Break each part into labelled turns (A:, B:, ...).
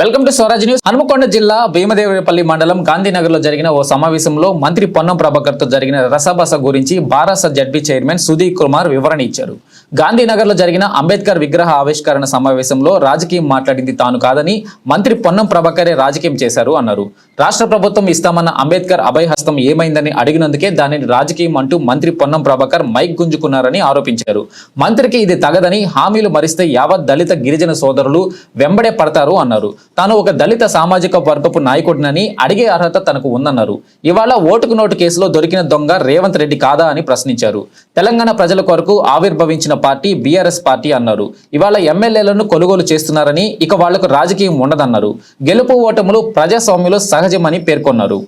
A: Welcome to Swaraj news. Hanumakonda జిల్లా భీమదేవరపల్లి మండలం గాంధీనగర్లో జరిగిన ఓ సమావేశంలో మంత్రి పొన్నం ప్రభాకర్తో జరిగిన రసబస గురించి బారాస జడ్బీ చైర్మన్ సుధీర్ కుమార్ వివరణ ఇచ్చారు. గాంధీనగర్లో జరిగిన అంబేద్కర్ విగ్రహ ఆవిష్కరణ సమావేశంలో రాజకీయం మాట్లాడింది తాను కాదని మంత్రి పొన్నం ప్రభాకరే రాజకీయం చేశారు అన్నారు. రాష్ట్ర ప్రభుత్వం ఇస్తామన్న అంబేద్కర్ అభయహస్తం ఏమైందని అడిగినందుకే దానిని రాజకీయం అంటూ మంత్రి పొన్నం ప్రభాకర్ మైక్ గుంజుకున్నారని ఆరోపించారు. మంత్రికి ఇది తగదని హామీలు మరిస్తే యావత్ దళిత గిరిజన సోదరులు వెంబడే పడతారు అన్నారు. తాను ఒక దళిత సామాజిక వర్గపు నాయకుడినని అడిగే అర్హత తనకు ఉందన్నారు. ఇవాళ ఓటుకు నోటు కేసులో దొరికిన దొంగ రేవంత్ రెడ్డి కాదా అని ప్రశ్నించారు. తెలంగాణ ప్రజల కొరకు ఆవిర్భవించిన పార్టీ బీఆర్ఎస్ పార్టీ అన్నారు. ఇవాళ ఎమ్మెల్యేలను కొనుగోలు చేస్తున్నారని ఇక వాళ్ళకు రాజకీయం ఉండదన్నారు. గెలుపు ఓటములు ప్రజాస్వామ్యంలో సహజమని పేర్కొన్నారు.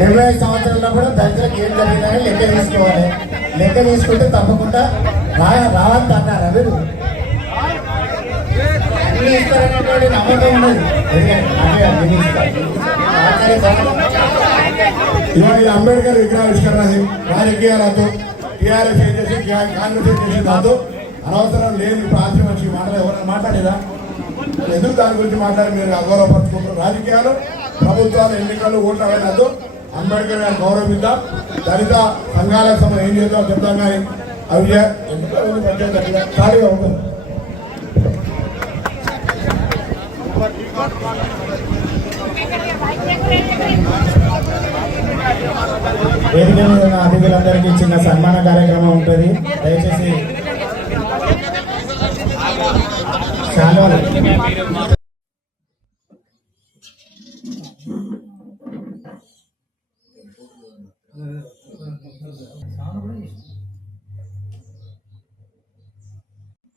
B: డెబ్బై ఐదు సంవత్సరాల్లో కూడా దళితులకు ఏం జరిగిందని లెక్క తీసుకోవాలి. లెక్క తీసుకుంటే తప్పకుండా రా రావద్దు మీరు అన్ని ఇస్తారనేటువంటి నమ్మకం ఉన్నది. ఎందుకంటే
C: ఇవాళ ఇది అంబేద్కర్ విగ్రహావిష్కరణ అది రాజకీయాలతో టీఆర్ఎస్ ఏం చేసి కాంగ్రెస్ ఏం చేసి దాంతో అనవసరం లేని ప్రాంతం వచ్చి మాట్లాడే ఎవరైనా మాట్లాడేదా? ఎందుకు దాని గురించి మాట్లాడి మీరు అగౌరవపరచుకుంటారు రాజకీయాలు ప్రభుత్వాలు ఎన్నికలు ఓట్లు అవ్వడంతో అంబేద్కర్ గారు గౌరవిద్దాం దళిత సంఘాలకు సంబంధం ఏం చేద్దాం చెప్తాం కానీ అవి చే- ఎందుకు అవన్నీ ఖాళీగా ఉంటుంది
B: వేదిక మీద ఉన్న అతిథులందరికీ చిన్న సన్మాన కార్యక్రమం ఉంటుంది. దయచేసి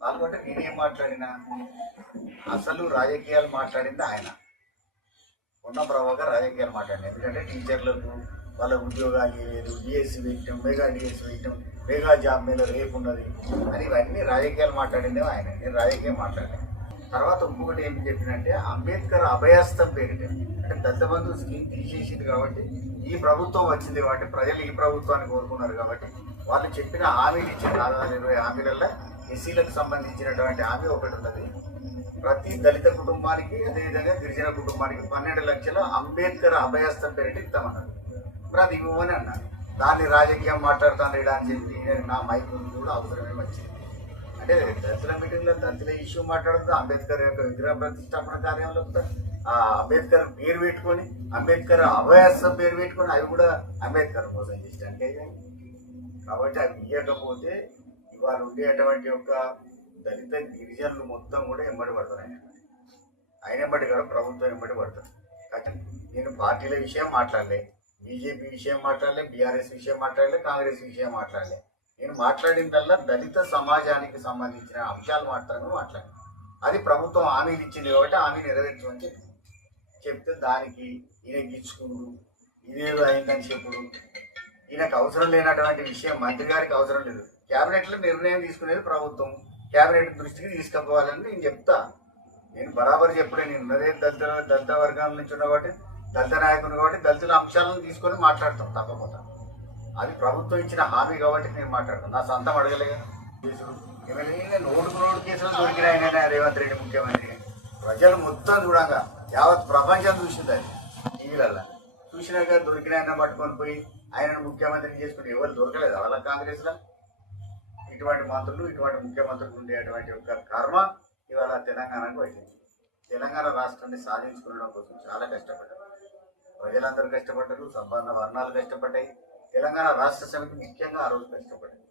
D: పాల్గొంటే నేనేం మాట్లాడినా? అసలు రాజకీయాలు మాట్లాడింది ఆయన. ఉన్న ప్రభాకర్ రాజకీయాలు మాట్లాడింది ఎందుకంటే టీచర్లకు వాళ్ళ ఉద్యోగాలు లేదు డిఎస్సి వేయటం మెగా డిఎస్సి వేయటం మెగా జాబ్ మీద రేపు ఉన్నది అని ఇవన్నీ రాజకీయాలు మాట్లాడిందే ఆయన. నేను రాజకీయం మాట్లాడాను తర్వాత ఇంకొకటి ఏం చెప్పినంటే అంబేద్కర్ అభయస్థం పేరిట అంటే దత్తబంధు స్కీమ్ తీసేసింది కాబట్టి ఈ ప్రభుత్వం వచ్చింది కాబట్టి ప్రజలు ఈ ప్రభుత్వాన్ని కోరుకున్నారు కాబట్టి వాళ్ళు చెప్పిన హామీలు ఇచ్చిన నాలుగు ఇరవై హామీలలో ఎస్సీలకు సంబంధించినటువంటి హామీ ఒకటి ఉన్నది. ప్రతి దళిత కుటుంబానికి అదేవిధంగా గిరిజన కుటుంబానికి పన్నెండు లక్షల అంబేద్కర్ అభయస్థం పేరిట ఇస్తామన్నారు. అది ఇవ్వమని అన్నారు. దాన్ని రాజకీయం మాట్లాడుతాను ఇలా అని చెప్పి నేను నా మైక్ కూడా అవసరమే వచ్చింది. అంటే దళితుల మీటింగ్లో దళితుల ఇష్యూ మాట్లాడుతూ అంబేద్కర్ యొక్క విగ్రహ ప్రతిష్టాపన కార్యంలో కూడా అంబేద్కర్ పేరు పెట్టుకొని అంబేద్కర్ అభయాసం పేరు పెట్టుకొని అవి కూడా అంబేద్కర్ మోసం చేసినానికి అయ్యాయి. కాబట్టి అవి ఇవ్వకపోతే ఇవాళ ఉండేటువంటి యొక్క దళిత గిరిజనులు మొత్తం కూడా ఎంబడి పడతారు ఆయన. ఆయన ఎంబడి కాదు ప్రభుత్వం ఎంబడి పడతారు. నేను పార్టీల విషయం మాట్లాడలేదు బీజేపీ విషయం మాట్లాడలే బీఆర్ఎస్ విషయం మాట్లాడలే కాంగ్రెస్ విషయం మాట్లాడలే. నేను మాట్లాడిందల్లా దళిత సమాజానికి సంబంధించిన అంశాలు మాత్రమే మాట్లాడాను. అది ప్రభుత్వం హామీలు ఇచ్చింది కాబట్టి హామీ నెరవేర్చమని చెప్పి చెప్తే దానికి ఈయన గీచుకుండు ఇదేదో అయిందని చెప్పుడు. ఈయనకు అవసరం లేనటువంటి విషయం మంత్రి గారికి అవసరం లేదు. క్యాబినెట్లో నిర్ణయం తీసుకునేది ప్రభుత్వం. క్యాబినెట్ దృష్టికి తీసుకుపోవాలని నేను చెప్తా. నేను బరాబర్ చెప్పుడే నేను ఉన్నదే దళిత దళిత వర్గాల నుంచి ఉన్న కాబట్టి దళిత నాయకుడు కాబట్టి దళితుల అంశాలను తీసుకొని మాట్లాడతాం తప్పకుండా. అది ప్రభుత్వం ఇచ్చిన హామీ కాబట్టి నేను మాట్లాడతాను నా సొంతం అడగలేగా. కేసులు ఎమ్మెల్యే నోటుకు నోటు కేసులు దొరికినాయన రేవంత్ రెడ్డి ముఖ్యమంత్రి ప్రజలు మొత్తం చూడంగా యావత్ ప్రపంచం చూసింది అది. టీవీలలో చూసినాక దొరికిన ఆయన పట్టుకొని పోయి ఆయనను ముఖ్యమంత్రి చేసుకుంటే ఎవరు దొరకలేదు. వాళ్ళ కాంగ్రెస్లో ఇటువంటి మంత్రులు ఇటువంటి ముఖ్యమంత్రులు ఉండేటువంటి ఒక కర్మ ఇవాళ తెలంగాణకు వచ్చింది తెలంగాణ రాష్ట్రాన్ని సాధించుకోవడం కోసం చాలా కష్టపడ్డారు ప్రజలందరూ కష్టపడ్డారు సంబంధ వర్ణాలు కష్టపడ్డాయి. తెలంగాణ రాష్ట్ర సమితి ముఖ్యంగా ఆ రోజు కష్టపడింది.